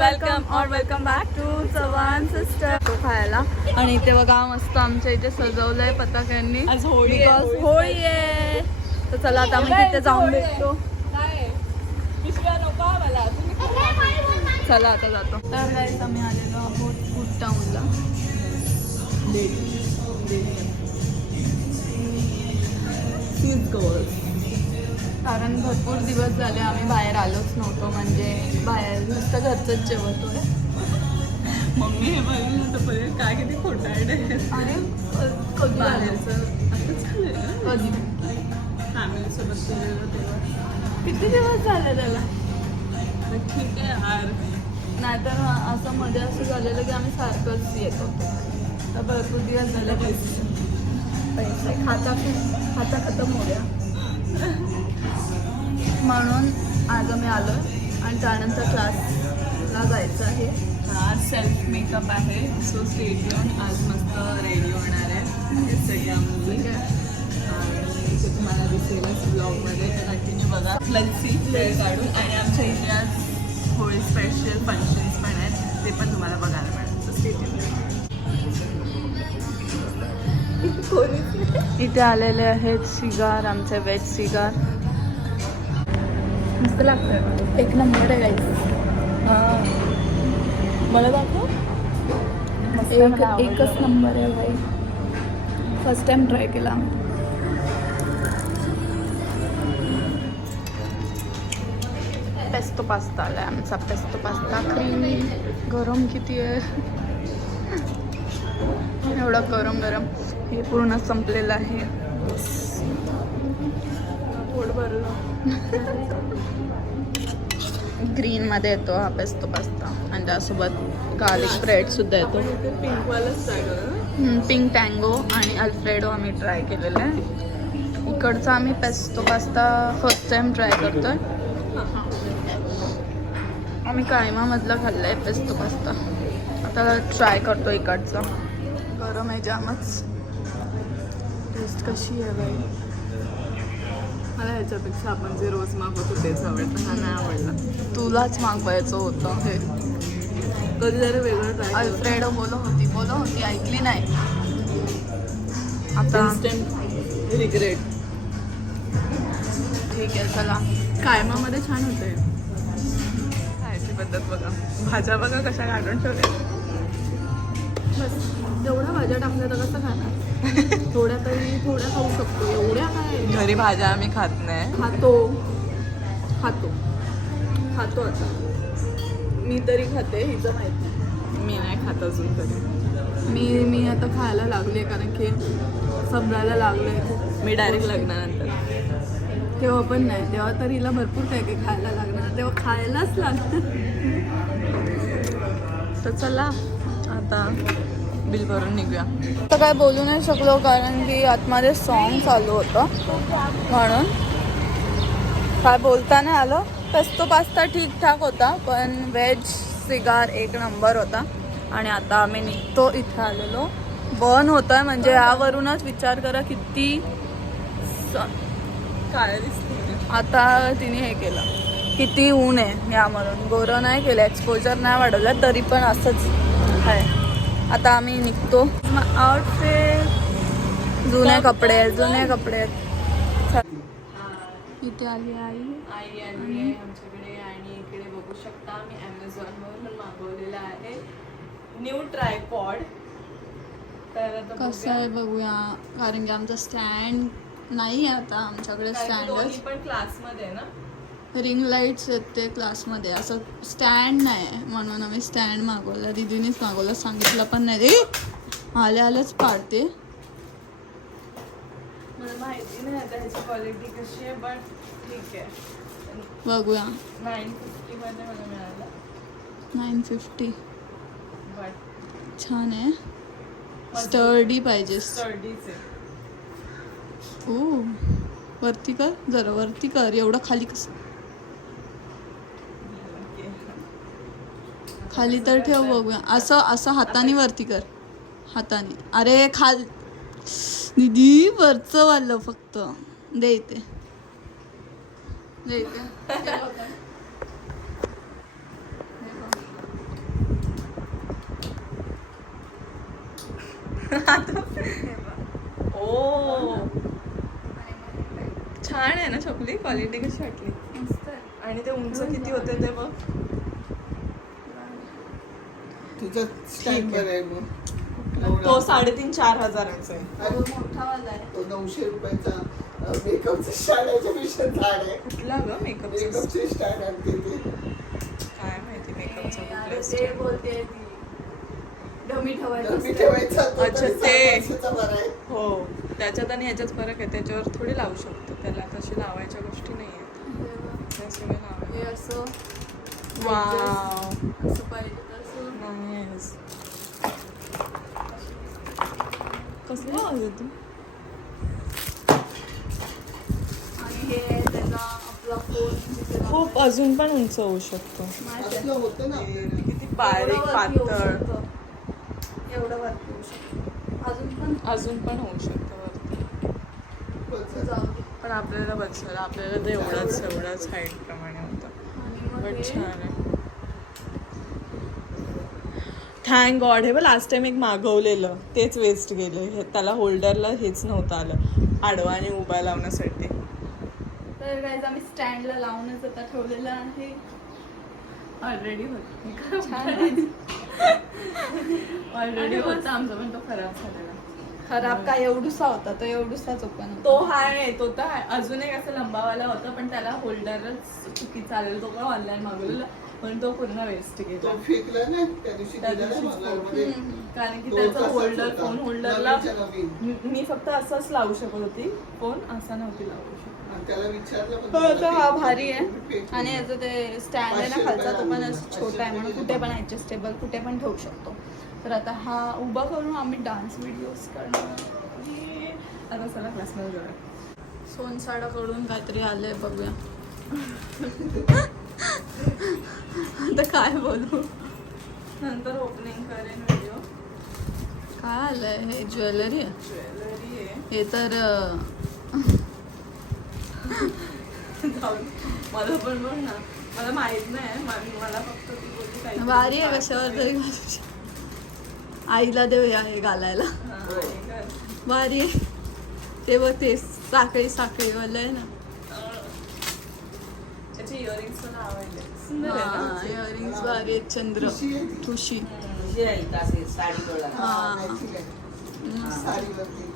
Welcome और welcome back to Chavan sister तो खायला. आणि इथे बघा मस्त आमच्या इथे सजवलंय पताक्यांनी. आज होळी आहे, तर चला आता आम्ही तिथे जाऊन भेटतो. चला आता जातो. तर गाईस आम्ही आलेलो आहोत फूड टाऊनला कारण भरपूर दिवस झाले आम्ही बाहेर आलोच नव्हतो म्हणजे बाहेर नुसतं घरचंच जेवतोय. मम्मी हे बघितलं तर पहिले काय किती खोटं आहे अरे कधी? बाहेरचं असंच ना? कधी? फॅमिलीसोबत गेलेलो तेव्हा. किती दिवस झाले त्याला? ठीक आहे यार. नाहीतर असं मध्ये असं झालेलं की आम्ही सारखंच येत होतो. तर भरपूर दिवस झाले पैसे. पैसे खाता खाता खतम हो गया म्हणून आज आम्ही आलो आणि त्यानंतर क्लासला जायचं आहे. आज सेल्फ मेकअप आहे. सो स्टेडियम आज मस्त रेडी होणार आहे. हे सगळ्या मुली ठीक आहे. आणि ते तुम्हाला दिसेलच ब्लॉगमध्ये तर कंटिन्यू बघा. ललसी वेळ काढून आणि आमच्या इथे आज होळी स्पेशल फंक्शन्स पण आहेत. ते पण तुम्हाला बघायला मिळेल सो स्टेडियम इथे आलेले आहेत सिगार आमचे वेज सिगार मस्त लागतं एक नंबर आहे मला दाखव. एक एकच नंबर आहे भाई. फर्स्ट टाइम ट्राय केला. पेस्तो पास्ता आलाय आमचा पेस्तो पास्ता क्रीमी गरम किती आहे? एवढं गरम गरम हे पूर्ण संपलेलं आहे. पोट भरलं. ग्रीनमध्ये येतो हा पेस्तो पास्ता आणि त्यासोबत गार्लिक ब्रेड सुद्धा येतो. पिंकवालाच ट्राय करू ना पिंक टँगो आणि अल्फ्रेडो आम्ही ट्राय केलेलं आहे. इकडचा आम्ही pesto pasta first time try करतोय. आम्ही कायमामधला खाल्ला आहे पेस्तो पास्ता आता ट्राय करतो इकडचा. गरम आहे जामच. टेस्ट कशी आहे बाई? मला ह्याच्यापेक्षा आपण जे रोज मागवतो तेच आवडतं हा नाही आवडला. तुलाच मागवायचं होतं. हे. कधीतरी वेगळं ट्राय अल्फ्रेडो बोलो होती बोलो होती ऐकली नाही. आता इन्स्टंट रिग्रेट ठीक आहे चला. कायमामध्ये छान होते खायची पद्धत बघा. भाज्या बघा कशा काढून ठेवल्या. बस. भाज्या टाकल्या तर कसं खाणार. थोड्या तरी थोड्या खाऊ शकतो. एवढ्या काय? घरी भाज्या आम्ही खात नाही. खातो. खातो. खातो आता. मी तरी खाते हिचं माहीत नाही. मी नाही खात अजून कधी. मी मी आता खायला लागले कारण की समजायला लागले. मी डायरेक्ट लग्नानंतर. तेव्हा पण नाही. तेव्हा तर हिला भरपूर काय काय खायला लागणार. तेव्हा खायलाच लागणार. तर चला. आता बिल भरून निघूया. तर काय बोलू नाही शकलो कारण की आतमध्ये सॉन्ग चालू होतं. म्हणून काय बोलता नाही आलं. पेस्तो पास्ता ठीकठाक होता पण व्हेज सिगार एक नंबर होता. आणि आता आम्ही निघतो इथे आलेलो. बर्न होत आहे म्हणजे यावरूनच विचार करा किती स- काय आता तिने हे केलं. किती ऊन आहे यामधून. गोरं नाही केलं एक्सपोजर नाही वाढवलं तरी पण असंच आहे. आता आम्ही निघतो. आउटफिट जुने कपडे आहेत जुने कपडे आहेत. इथे आली आई. आई आली आहे आमच्याकडे आणि इकडे बघू शकता मी ॲमेझॉनवरून मागवलेला आहे. न्यू ट्रायपॉड तर कसं आहे बघूया कारण की आमचा स्टँड नाही आहे आता आमच्याकडे स्टँड पण क्लासमध्ये आहे ना? रिंग लाईट्स आहेत ते क्लासमध्ये. असं स्टँड नाही म्हणून आम्ही स्टँड मागवला. दिदीनेच मागवलं. सांगितलं पण नाही. रे आल्या आल्याच पाडते मला माहिती नाही आता ह्याची क्वालिटी कशी आहे बट ठीक आहे. बघूया. नाईन फिफ्टीमध्ये मला मिळाला. नाईन फिफ्टी बट छान आहे. स्टर्डी पाहिजे स्टर्डीच आहे. ओ वरती कर. जरा वरती कर. एवढं खाली कसं? खाली तर ठेव बघूया. असं असं हाताने वरती कर. हाताने. अरे खाल. निधी वरचं वाल फक्त. दे इथे. ओ छान आहे ना छपली? क्वालिटी कशी वाटली? आणि ते उंच किती होते ते बघ. तुझं स्टँड आहे. मग. तो साडेतीन चार हजाराचा आहे. तो नऊशे रुपयाचा मेकअपचं स्टँड याच्यापेक्षा झाड आहे. कुठला ग मेकअपचा मेकअपचे स्टँड आणते ते काय माहिती मेकअपचा आणि कुठला ते stand? बोलते ती. डमी ठेवायचं तर मी असतं. ठेवायचा तो अच्छा, ते. हो त्याच्यात आणि ह्याच्यात फरक आहे. त्याच्यावर थोडी लावू शकतो. त्याला तशी लावायच्या गोष्टी नाही आहेत. ते सगळे हे लावायचे असं वाव. असं पाहिजे. तसं नाईस आवाज येतो आणि हे आपला खूप अजून पण उंच होऊ शकतो असलं होतं ना आपल्याला किती बारीक पातळ एवढं वरती येऊ अजून पण अजून पण होऊ शकतं वरती बस जाऊ दे. पण आपल्याला बसलं आपल्याला ते एवढाच एवढाच हाईट प्रमाणे होतं आणि मग बट हे छान आहे थँक गॉड हे बघ लास्ट टाइम एक मागवलेलं. तेच वेस्ट गेलं. हे त्याला होल्डरला हेच नव्हतं आलं. आडवा आणि उभा लावण्यासाठी. तर गाईज आम्ही स्टँडला लावूनच आता ठेवलेलं आहे. ऑलरेडी होत. छान ऑलरेडी होता. आमचा पण तो खराब झालेला. खराब काय एवढूसा होता? तो एवढूसाच ओपन तो हाय तो तर. अजून एक असं लंबावाला होता पण त्याला होल्डरच चुकीचा आलेला तो पण ऑनलाईन मागवलेला. पण तो पूर्ण वेस्ट गेला तो फेकला ना त्या दिवशी त्या. कारण की तो त्याचा तसाच होल्डर होता. फोन होल्डरला नवीनच्या नवीन. मी फक्त असंच लावू शकत होती फोन असा नव्हती लावू शकत आणि त्याला विचारलं पण हो तो हा भारी आहे फेकून. आणि याचं ते स्टँड आहे ना पाचशे खालचा तो पण रुपयाला असं छोटा आहे म्हणून कुठे पण रुपयाला. ऍडजस्टेबल कुठे पण ठेवू शकतो तर आता हा उभा करून आम्ही डान्स व्हिडिओज करणार ये. आता चला क्लासमध्ये जाऊया सोनसाडाकडून काहीतरी आलंय बघूया आता काय बोलू? नंतर ओपनिंग करेन व्हिडिओ काय आलंय? हे ज्वेलरी आहे. ज्वेलरी आहे. हे तर. मला पण बघ ना. मला माहीत नाही. मला फक्त ती बोलली काही भारी आहे कशावर तरी. आईला देऊया हे घालायला. भारी आहे. ते बघ ते साखळी साखळी वाला आहे ना. त्याचे इयरिंग्स मला आवडले. सुंदर आहे ना? इयरिंग्स भारी आहेत चंद्र आहे हा.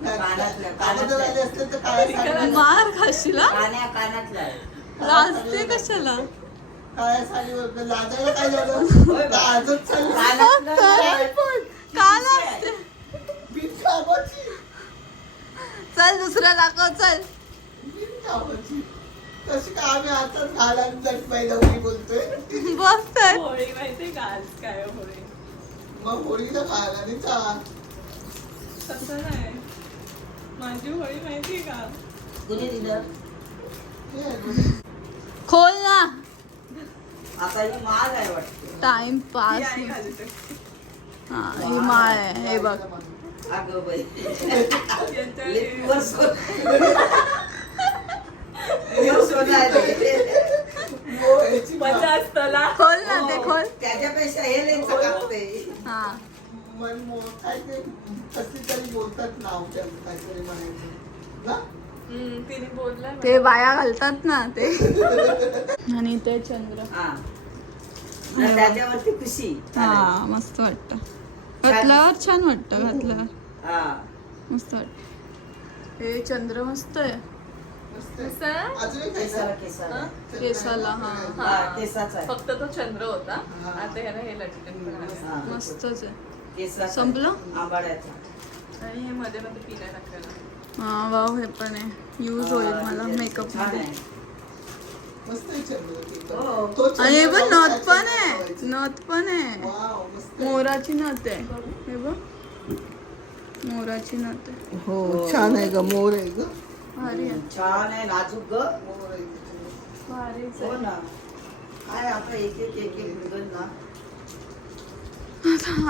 कानातलं, आले तर मार खाशीला कान्या कानातला आहे. लाजते कशाला? काळ्या साडीवर लाजायला काय झालं? होय बा. लाजत चालली. कानातलं काय? पण का लाजते? बिनकामाची. चल दुसरं दाखव चल. बिनकामाची. तशी काय आम्ही पहिला बोलतोय? बघ तर होळी माहितीये का आज काय होळी? मग होळीला खायला तसं नाही. माझी होळी माहितीये का? कुणी दिलं? आहे. खोल ना. आता ही आहे वाटते. टाइम ती पास आई शकते. हा ही माळ आहे. हे बघ. अगं बाई. हो, खोल ना ते हो, खोल. त्याच्यापेक्षा हे लय चकाकते हा. मन मो- काय ते कसली तरी बोलतात नाव त्याचं काहीतरी म्हणायचं. ना? हम्म, तिने बोललाय ते मला. बाया घालतात ना ते. आणि ते चंद्र. हा. आणि त्याच्यावरती खुशी. हा मस्त वाटत. घातल्यावर छान वाटतं घातल्यावर. हा. मस्त वाटत. हे चंद्र मस्त आहे. केसाला का? केसाला केसाला, हा. हा केसाचा फक्त तो चंद्र होता. हा. आता ह्याला हे लटकन मस्तच आहे. संपलं? आंबाड्याचा आणि हे मध्ये मध्ये पिण्या टाकायला. हा वाव हे पण आहे. यूज होईल मला. मेकअप छानमध्ये. हो. आणि हे पण नथ पण आहे. नथ पण आहे. मोराची नथ आहे. हे बघ. मोराची नथ आहे. हो. छान आहे ग मोर आहे ग. भारी आहे. छान आहे नाजूक ग. भारीच हो आहे ना. काय आपलं एक एक एक एक निघल ना?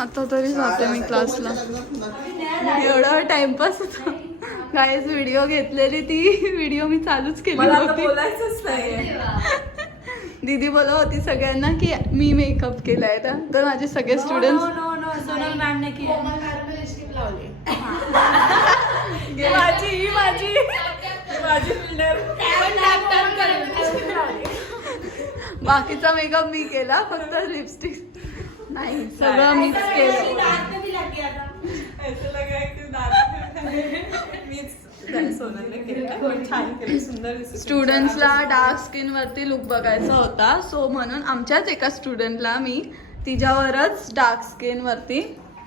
आता तरी जाते मी क्लासला एवढा टाइमपास होता. काहीच व्हिडिओ घेतलेली ती. व्हिडिओ मी चालूच केली मला आता होती बोलायचंच नाहीये. दीदी बोलत होती सगळ्यांना की मी मेकअप केलाय ना तर माझे सगळे student no no Sonal ma'am ने माझी ही माझी ही माझी फिल्डर बाकीचा मेकअप मी केला फक्त लिपस्टिक नाही सगळं मिक्स केलं. मीच स्टुडंट्सला डार्क स्किन वरती लुक बघायचा होता. सो म्हणून आमच्याच एका स्टुडंटला मी तिच्यावरच डार्क स्किन वरती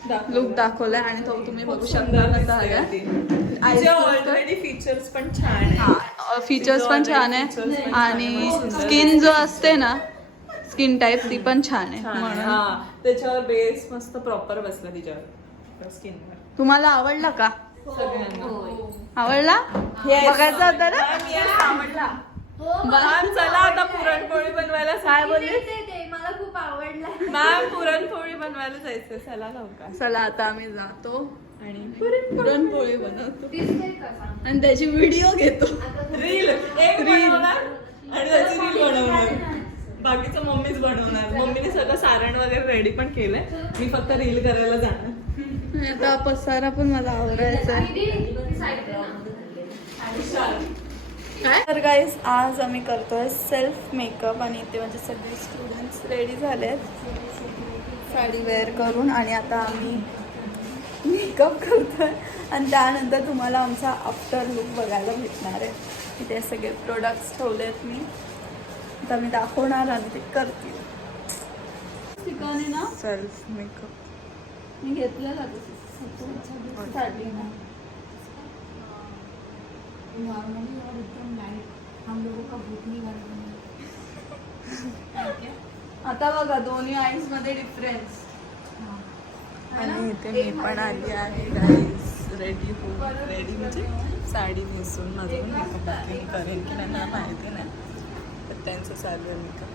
लुक दाखवलाय आणि तो तुम्ही बघू शकता कसा ऑलरेडी फीचर्स पण छान आहे फीचर्स पण छान आहे आणि स्किन जो असते ना स्किन टाईप ती पण छान आहे. म्हणून. त्याच्यावर बेस मस्त प्रॉपर बसला तिच्यावर. स्किनवर तुम्हाला आवडला का? सगळ्यांना. आवडला? बघायचा होता ना? आवडला. मॅम चला आता पुरणपोळी बनवायला. काय बोलले. मला खूप आवडला मॅम पुरणपोळी बनवायला जायचं चला लवकर. चला आता आम्ही जातो आणि पुरणपोळी. बनवतो. आणि त्याची व्हिडिओ घेतो. रील. एक बनवणार आणि त्याची रील बनवणार. बाकीचं मम्मीच बनवणार. मम्मीने सगळं सारण वगैरे रेडी पण केलंय. मी फक्त रील करायला जाणार. आता पसारा पण मला आवडायचा तर गाईज आज आम्ही करतोय सेल्फ मेकअप आणि इथे म्हणजे सगळे स्टुडंट्स रेडी झालेत. साडी वेअर करून आणि आता आम्ही मेकअप करतोय. आणि त्यानंतर तुम्हाला आमचा आफ्टर लुक बघायला भेटणार आहे. इथे सगळे प्रोडक्ट्स ठेवलेत मी. आता मी दाखवणार आणि ते करतील. ठिकाणी ना सेल्फ मेकअप मी घेतलेला नॉर्मली और एकदम लाइट हम लोगों का भूत नहीं आता बघा दोन्ही आईजमध्ये डिफरन्स आणि इथे मी पण आली आहे गाईज रेडी हो रेडी म्हणजे साडी नेसून माझं पण मेकअप करेन की नाही माहिती नाही तर त्यांचं चालू आहे मेकअप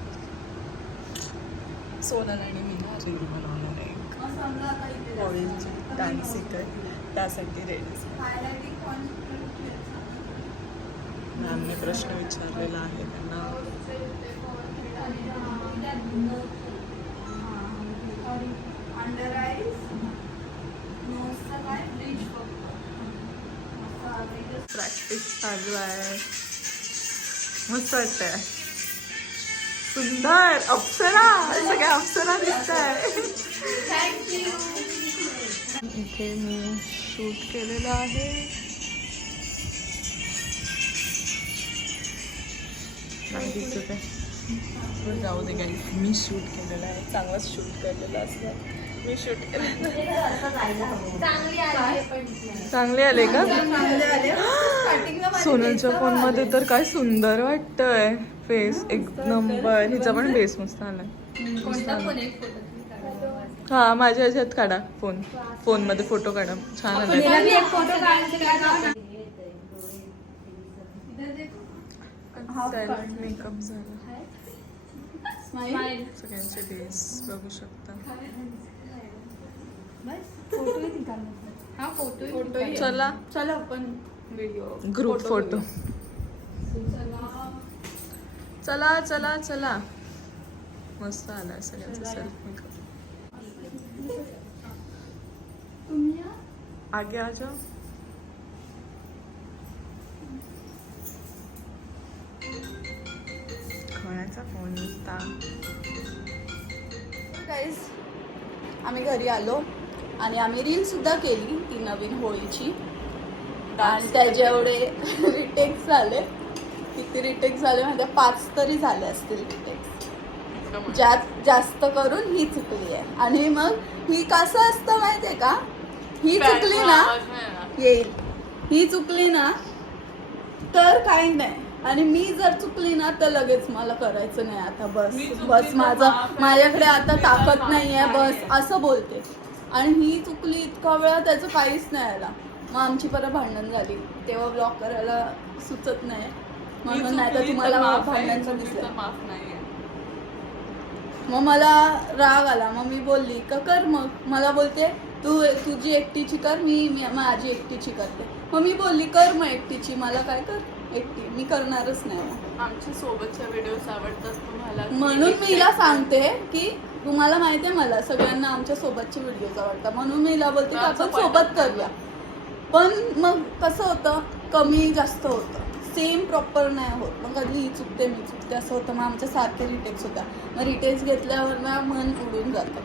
सोनल आणि मी ना रील बनवणार आहे होळीची गाणी सिकर त्यासाठी रेडी मॅमने प्रश्न विचारलेला आहे त्यांना. प्रॅक्टिस चालू आहे. मस्त वाटतंय. सुंदर. अप्सरा. सगळ्या अप्सरा दिसत आहे इथे मी शूट केलेलं आहे. दिसत आहे. जाऊ दे काही मी शूट केलेलं आहे. चांगलंच शूट केलेलं असलं मी शूट केलेलं चांगली आहे पण चांगले आले का? सोनलच्या फोनमध्ये तर काय सुंदर वाटतंय. फेस एक नंबर हिचा पण बेस मस्त आलाय. कोणता पण एक फोटो हा माझ्या ह्याच्यात काढा फोन फोनमध्ये फोटो काढा. छान आलाय. मेकअप झाला. स्माइल सगळ्यांचे बेस बघू शकता. हा फोटो फोटो चला. चला आपण व्हिडिओ ग्रुप फोटो चला. चला चला मस्त आलाय सगळ्यांचा सेल्फ मेकअप आगे आ जाओ. कोणाचा फोन नुसता? गाईज आम्ही घरी आलो आणि आम्ही रील सुद्धा केली ती नवीन होळीची. आणि त्याचे एवढे रिटेक्स झाले. किती रिटेक्स झाले म्हणजे पाच तरी झाले असतील रिटेक्स ज्यात जास्त करून ही चुकली आहे. आणि मग ही कसं असतं माहितीये का? ही चुकली ना येईल. ही चुकली ना तर काही नाही. आणि मी जर चुकली ना तर लगेच मला करायचं नाही आता बस. बस माझं माझ्याकडे आता ताकद नाही आहे बस. असं बोलते. आणि ही चुकली इतका वेळा त्याचं काहीच नाही आला. मग आमची परत भांडण झाली. तेव्हा ब्लॉक करायला सुचत नाही. म्हणून नाही तर तुम्हाला भांडणांचं दिसलं. माफ नाहीये. मग मला राग आला. मग मी बोलली का कर मग? मला बोलते तू तुझी एकटीची कर मी- माझी एकटीची करते. मग मी बोलली कर मग एकटीची. मला काय कर? एकटी. मी करणारच नाही. आमच्या सोबतच्या व्हिडिओज आवडतात तुम्हाला? म्हणून मी हिला सांगते की तुम्हाला माहिती आहे मला सगळ्यांना आमच्या सोबतचे व्हिडिओज आवडतात. म्हणून मी हिला बोलते की आपण सोबत करूया. पण मग कसं होतं? कमी जास्त होतं. सेम प्रॉपर नाही होत. मग कधी ही चुकते मी चुकते असं होतं. मग आमच्या सारखे रिटेक्स होत्या. मग रिटेक्स घेतल्यावर ना मन उडून जातं.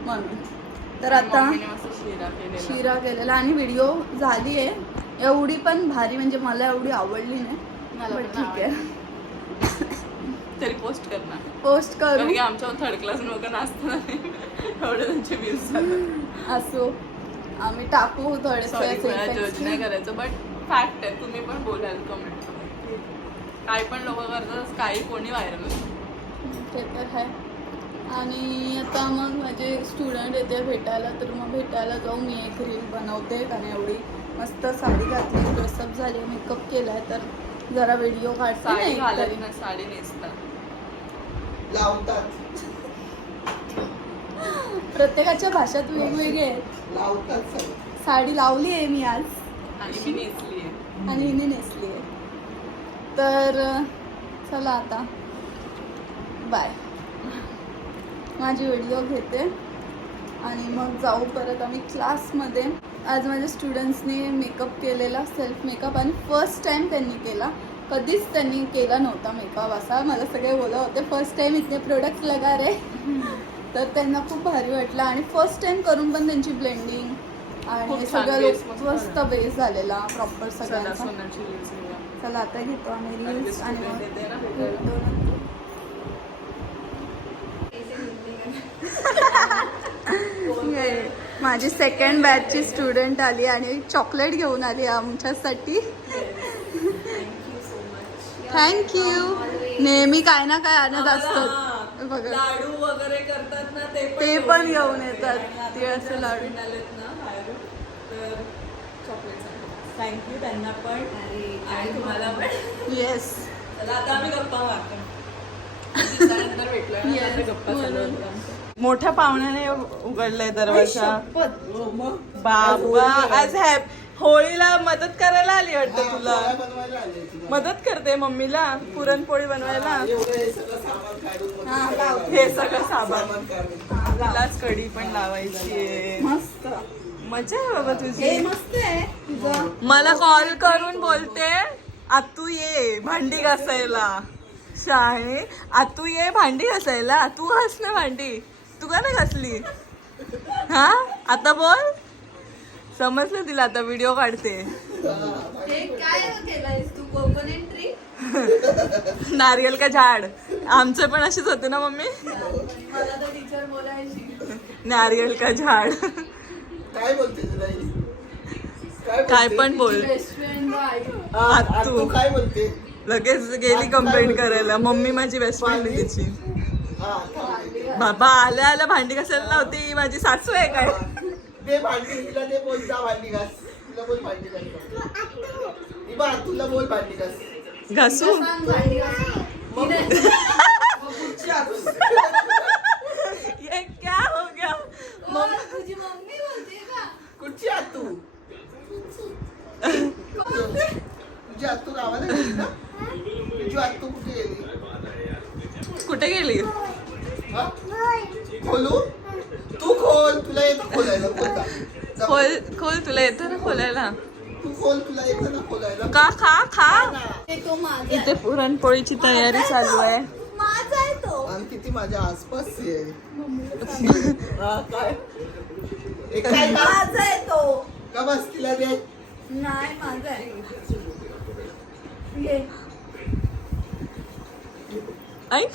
म्हणून. तर आता शिरा केलेला आणि व्हिडिओ झाली आहे. एवढी पण भारी म्हणजे मला एवढी आवडली नाही. मला ठीक आहे. तरी पोस्ट करणार. पोस्ट करू? की आमच्यावर थर्ड क्लास लोक नाचतात एवढे त्यांचे व्ह्यूज असो. आम्ही टाकू असे जज. नाही करायचं बट फॅक्ट आहे. तुम्ही पण बोलाल कमेंट काय पण लोक करतात काही कोणी व्हायरल ते तर आहे. आणि आता मग माझे स्टुडंट येते भेटायला तर मग भेटायला जाऊ. मी एक रील बनवते कारण एवढी मस्त साडी घातली. ड्रेसअप झाली मेकअप केलाय तर जरा व्हिडिओ काढते साडी तरी. नाही साडी नेसतात लावतात. प्रत्येकाच्या भाषात वेगवेगळे आहेत. लावतात सगळं. साडी लावली आहे मी आज. आणि मी नेसली आहे. आणि हिने नेसली आहे. तर चला आता. बाय माझी व्हिडिओ घेते. आणि मग जाऊ परत आम्ही क्लासमध्ये आज माझ्या स्टुडंट्सने मेकअप केलेला सेल्फ मेकअप आणि फर्स्ट टाईम त्यांनी केला. कधीच त्यांनी केला नव्हता मेकअप असा. मला सगळे बोलत होते फर्स्ट टाईम इतके प्रोडक्ट लगा रे. तर त्यांना खूप भारी वाटलं. आणि फर्स्ट टाइम करून पण त्यांची ब्लेंडिंग आणि सगळं मस्त मस्त बेस झालेला प्रॉपर सगळ्यांचा. चला आता घेतो आम्ही रील्स आणि ना माझी सेकंड बॅचची स्टुडंट आली आणि चॉकलेट घेऊन आली आमच्यासाठी. थँक्यू नेहमी काय ना काय आणत असतात. बघा. लाडू वगैरे करतात ना ते ते पण घेऊन येतात. तिळाचे लाडू. थँक्यू त्यांना पण. आणि तुम्हाला पण. येस चला आता आम्ही गप्पा मारतो. ना, Yes, आता गप्पा चालू म्हणून. होत्या आमच्या. मोठ्या पाहुण्याने उघडलाय दरवाजा. बाबा आज हॅप होळीला मदत करायला आली वाटतं हा, तुला. मदत करते मम्मीला पुरणपोळी बनवायला. हे सगळं सामान हा. हे तिलाच कढी पण लावायची मजा आहे बाबा हे तुझी मस्त आहे मला कॉल करून बोलते आतू ये भांडी घासायला. शाळे आतू ये भांडी घासायला. तू घास ना भांडी. तू का नाही घासली हा? आता बोल. समजलं तिला आता व्हिडिओ काढते. हे तू नारियल का झाड. आमचे पण असेच होते ना मम्मी? मला तर टीचर बोलायची. नारियल का झाड. काय बोलते ही? काय? पण बोल. आत्तू काय बोलते? लगेच गेली कंप्लेंट करायला. मम्मी माझी बेस्ट फ्रेंड आहे तिची. हा. बाबा आल्या आल्या भांडी घासायला लावते. ही माझी सासू आहे काय? दे भांडी तिला दे बोल जा भांडी घास. तिला बोल भांडी घास. ही तुला बोल भांडी घास. घासू सांग भांडी घास. मग मग पुढची आतू. ये क्या हो गया मग तुझी मम्मी बोलते का कुठची आतू तुझी आतू गावाला गेली ना तुझी आतू कुठे गेली कुठे गेली हा? खोलू तू खोल तुला येतं खोलायला खोल जा. जा. खोल खोल तुला येतं ना खोलायला तू खोल तुला येतं ना खोलायला का खा खा ना. ते तो माझा इथे पुरणपोळीची तयारी चालू आहे. माझा आहे तो. आणि किती माझ्या आसपास आहे. हा, काय? एक काय का? माझा आहे तो. का बस तिला दे? नाही माझा आहे. ऐक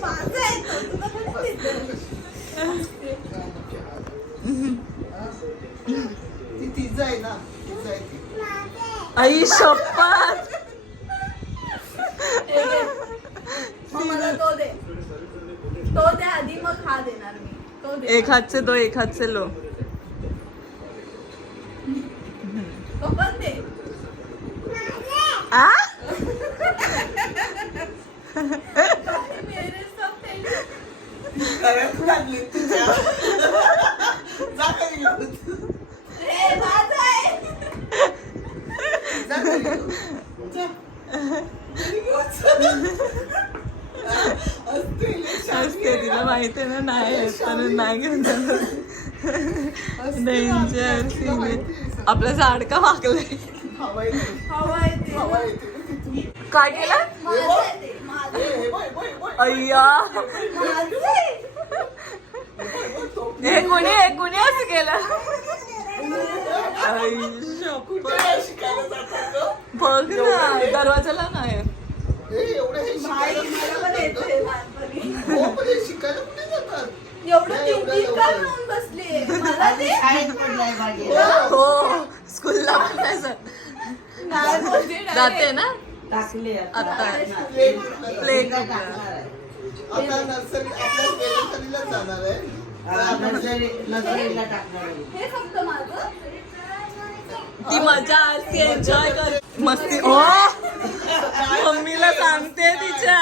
माझा आहे तो. तुला कोणी दिलं? ती तिचं आहे ना तिचं आहे ती. आई शपथ हे घे. मग मला तो दे तो दे आधी मग हा देणार मी तो दे एक हात से दो एक हात से लो तो पण दे आ मेरे सब तेरे. करायला लागली तुझ्या जा घरी घेऊन. हे माझा आहे जा घरी घेऊन. असते तिला माहिती आहे ना नाही तर नाही घेऊन डेंजर सीन आपलं झाड का मागलंय. काय केलं. अय्या. हे कोणी हे कोणी असं केलं? बघ ना दरवाजाला नाही. ए, एवढं हे गं? हो, पण हे नाही, हो. स्कूलला पण जात. ना? टाकले आता. प्ले ग्रुपला प्ले जातात. टाकणार आहे. आता नर्सरी आपल्या वेलंकणीला जाणार आहे. हे फक्त माझं ती मजा असते एन्जॉय कर. मस्ती. ओ! मम्मीला सांगते तिच्या.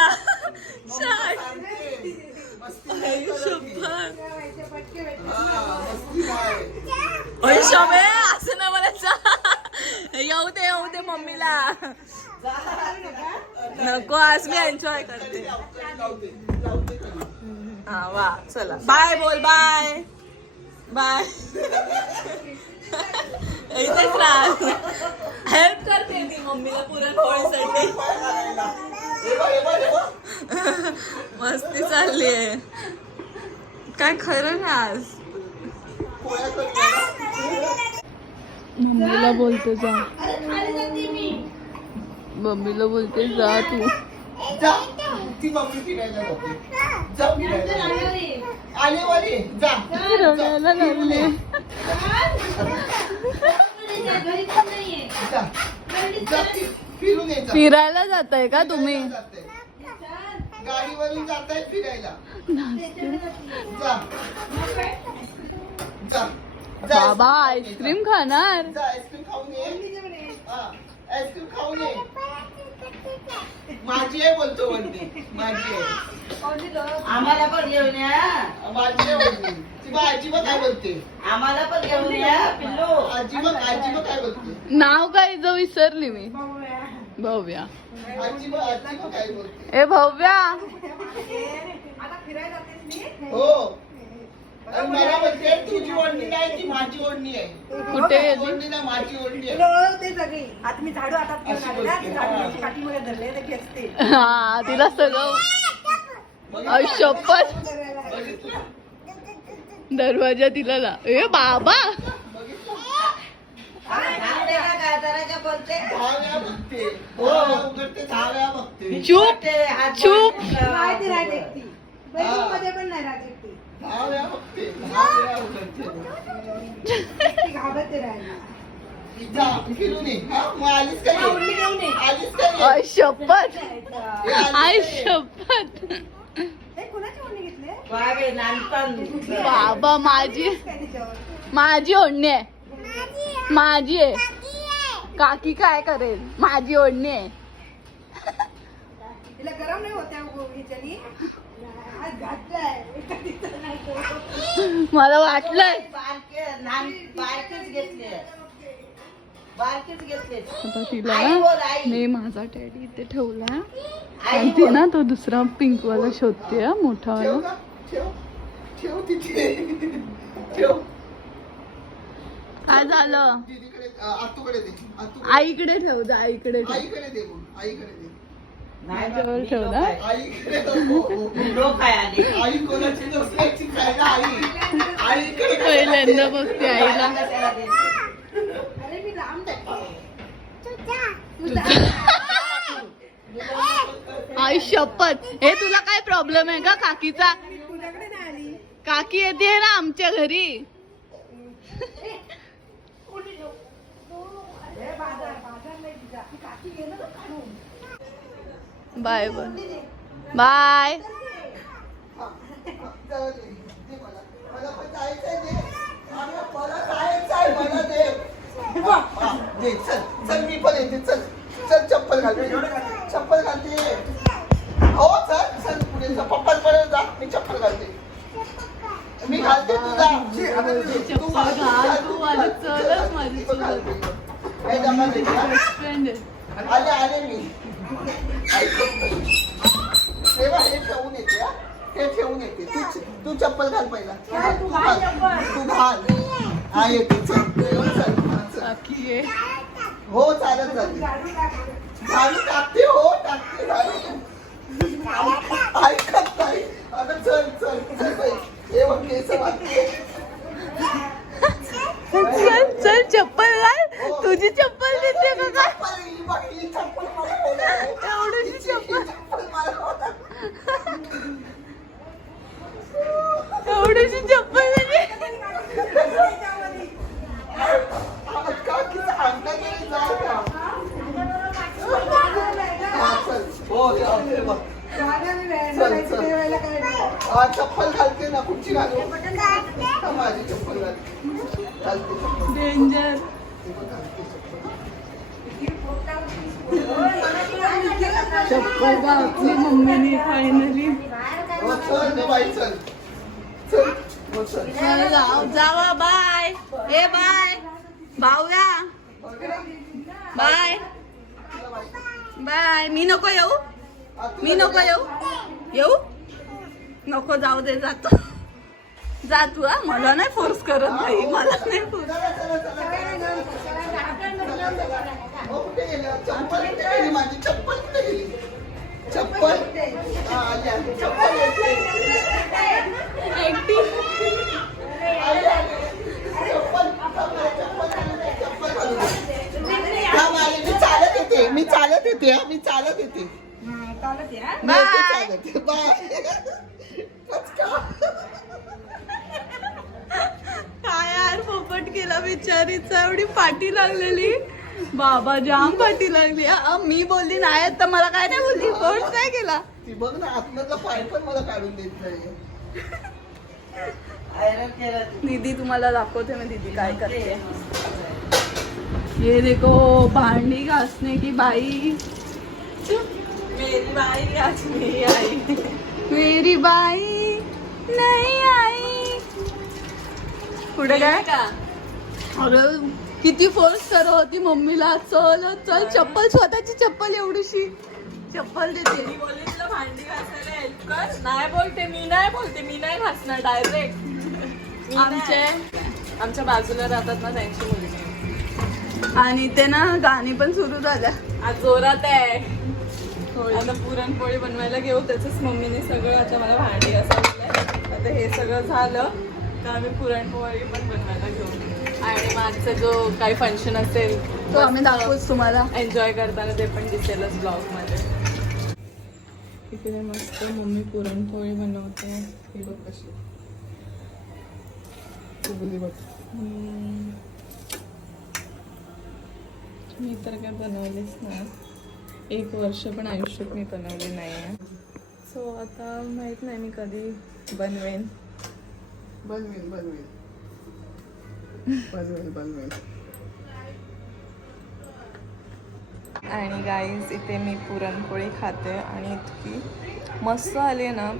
असं ना मला येऊ दे येऊ दे मम्मीला. नको आज मी एन्जॉय करते. हा वा चला. बाय बोल बाय बाय इथेच हेल्प करते ती मम्मीला पुरणपोळीसाठी. मस्ती चालली आहे. काय खरं ना आज. मम्मीला बोलते जा. मम्मीला बोलते जा तू. जा. ती मम्मी फिरायला जाते. जा फिरायला. आली वाली जा रडायला लागले जा. जा, फि- फिरून ये जा. फिरायला जात आहे का तुम्ही फिरायला जाते. गाडीवरून जात आहे फिरायला जा जा जा, बाबा आईस्क्रीम खाणार जा आईस्क्रीम खाऊन ये हा आईस्क्रीम खाऊन माझी आहे बोलतो वरती. माझी आहे. आम्हाला पण घेऊन या. माझी आहे वरती. ती बघ आजी बघ काय बोलते. आम्हाला पण घेऊन या पिल्लू. आजी बघ आजी बघ काय बोलते. नाव काय जो विसरली मी. भव्या. आजी बघ आजी बघ काय बोलते. ए भव्या. हो. आणि मला म्हणते तुझी ओढणी नाही ती माझी ओढणी आहे. कुठे गेली? ओढणी नाही माझी ओढणी आहे. आता मी झाडू हातात घेऊन अशी आले ना गोष्ट. ती झाडूची काठीमध्ये धरले ते खेचते हा तिला सगळं? आई शपथ. बघितलं? दरवाजा तिला ला. ए बाबा! दहा वेळा बघते. दहा वेळा उघडते दहा वेळा बघते. चूप चूप. माहिती राहत हा. एकटी बेडरूममध्ये पण नाही राहत घाबरते राहायला शपथ. हे आलीच आई का ये? शपथ. बाबा माझी माझी ओढणी आहे. माझी आहे. काकी काय करेल? माझी ओढणी आहे. तिला गरम नाही होत्या ह्याच्यानी आज घातलाय. मला वाटलंय. बारके नान बारकेच घेतले. बारकेच घेतले. आता तिला आई बोल, आई. मी माझा टॅडी इथे ठेवला. आई आणि ती ना तो दुसरा पिंक वाला शोधते हा, मोठा वाला. का ठेव ठेव तिथे. ठेव. काय झालं? आईकडे ठेव आईकडे ठेव. आईकडे दे आईकडे दे. नाही जवळ ठेवला? आई आईकडे कशाला पहिल्यांदा? बघते आईला. आई शपथ. हे तुला काय प्रॉब्लेम आहे का काकीचा? मी तुझ्याकडे नाही आली. काकी येते ना आमच्या घरी अरे बाजार बाजार नाही तुझा ती काकी गेलं ना काढून बाय बाय बाय जाऊ दे. दे मला. मला पण जायचंय दे. अरे, मला जायचंय, मला दे. हा, हा, दे, चल चल मी पण येते चल चल चप्पल घालते चप्पल घालते हो चल चल पुढे जा मी चप्पल घालते मी घालते तू जा तू घाल, तू घाल, तू माझी चलच माझी तू घाल. चलच आले आले मी. नाही. हे ठेवून येते हा. ठेवून येते. तू तू चप्पल घाल पहिला. तू घाल, तू घाल तू घाल. हा येते चल. हा, चल. बाकी आहे. हो चालत जाते झाडू टाकते हो टाकते झाडू ऐकत नाही. अगं चल चल चल बाई हे केस वाटते. चल चल चप्पल घाल. तुझी चप्पल देते का काय? चप्पल चप्पल. एवढीशी चप्पल एवढीशी चप्पल चल. हो, हे. चल. हा, चप्पल घालते ना कुठची घालू. हा, माझी चप्पल घालते. घालते चप्पल. डेंजर हे घालते चप्पल. चप्पल घातली मम्मीने फायनली हो, चल ना बाई चल. चल. हो, चल. जाऊ. जावा बाय ए बाय भाऊया बाय बाय मी नको येऊ. हा, मी नको येऊ येऊ नको जाऊ दे जातो जा तू हा मला नाही फोर्स करत नाही मला नाही फोर्स चप्पल माझी चप्पल चप्पल चप्पल चप्पल, चप्पल चप्पल मी चालत येते मी चालत येते मी चालत येते बाय चालत. काय यार पोपट केला बिचारीचा. एवढी पाठी लागलेली. बाबा जाम पाठी लागली. अ, मी बोलली नाही तर मला काय नाही बोलली. फोर्स काय केला. ती बघ ना आतमधला पाय पण मला काढून देत नाही. आयरन केलं. दीदी तुम्हाला दाखवते मैं दीदी काय करते. ये देखो भांडी घासने की बाई. मेरी बाई आज मेरी आई। मेरी बाई नाही आई। पुढे काय? अरे किती फोर्स करत होती मम्मीला. चल चल चप्पल स्वतःची चप्पल एवढीशी. चप्पल देते. मी बोलली तुला भांडी घासायला हेल्प कर. नाही बोलते मी नाही बोलते मी नाही घासणार डायरेक्ट आमचे? आमच्या बाजूला राहतात ना त्यांची मुलगी. आणि ते ना गाणी पण सुरू झाल्या. आज जोरात आहे. आता पुरणपोळी बनवायला घेऊ त्याचंच मम्मीने सगळं आता मला भांडी असं बोललंय आता हे सगळं झालं तर आम्ही पुरणपोळी पण बनवायला घेऊ. आणि मागचा जो काही फंक्शन असेल तो आम्ही दाखवूच तुम्हाला. एन्जॉय करताना ते पण दिसेलच ब्लॉगमध्ये इकडे मस्त मम्मी पुरणपोळी बनवते. हे बघ कशी. मी तर काय बनवलीच नाही. एक वर्ष पण आयुष्यात मी बनवली नाही आहे सो आता माहीत नाही मी कधी बनवेन. बनवेल बनवेल बनवेल बनवेल आणि गाईज इथे मी पुरणपोळी खाते आणि इतकी मस्त आली आहे ना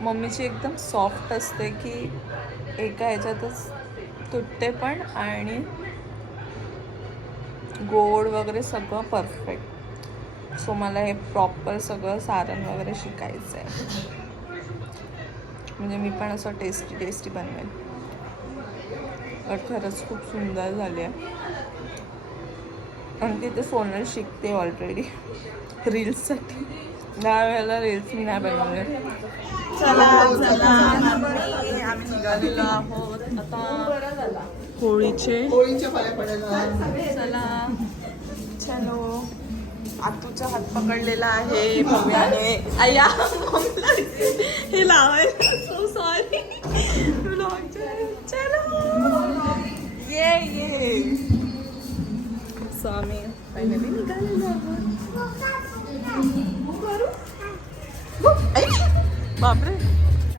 मम्मीची एकदम सॉफ्ट असते की एका ह्याच्यातच तुटते पण आणि गोड वगैरे सगळं परफेक्ट सो मला हे प्रॉपर सगळं सारण वगैरे शिकायचं आहे. म्हणजे मी पण असं टेस्टी टेस्टी बनवेल खरंच खूप सुंदर झाली आहे. आणि तिथे सोनल शिकते ऑलरेडी रील्ससाठी दहा वेळेला रील्स मी नाही बनवले. होळीचे. पडायला. चला. चलो. आतूचा हात पकडलेला आहे मम्मीने आया. हे लावायला सो सॉरी चलो ये ये. सो आम्ही फायनली निघालेलो आहोत. आई, बापरे.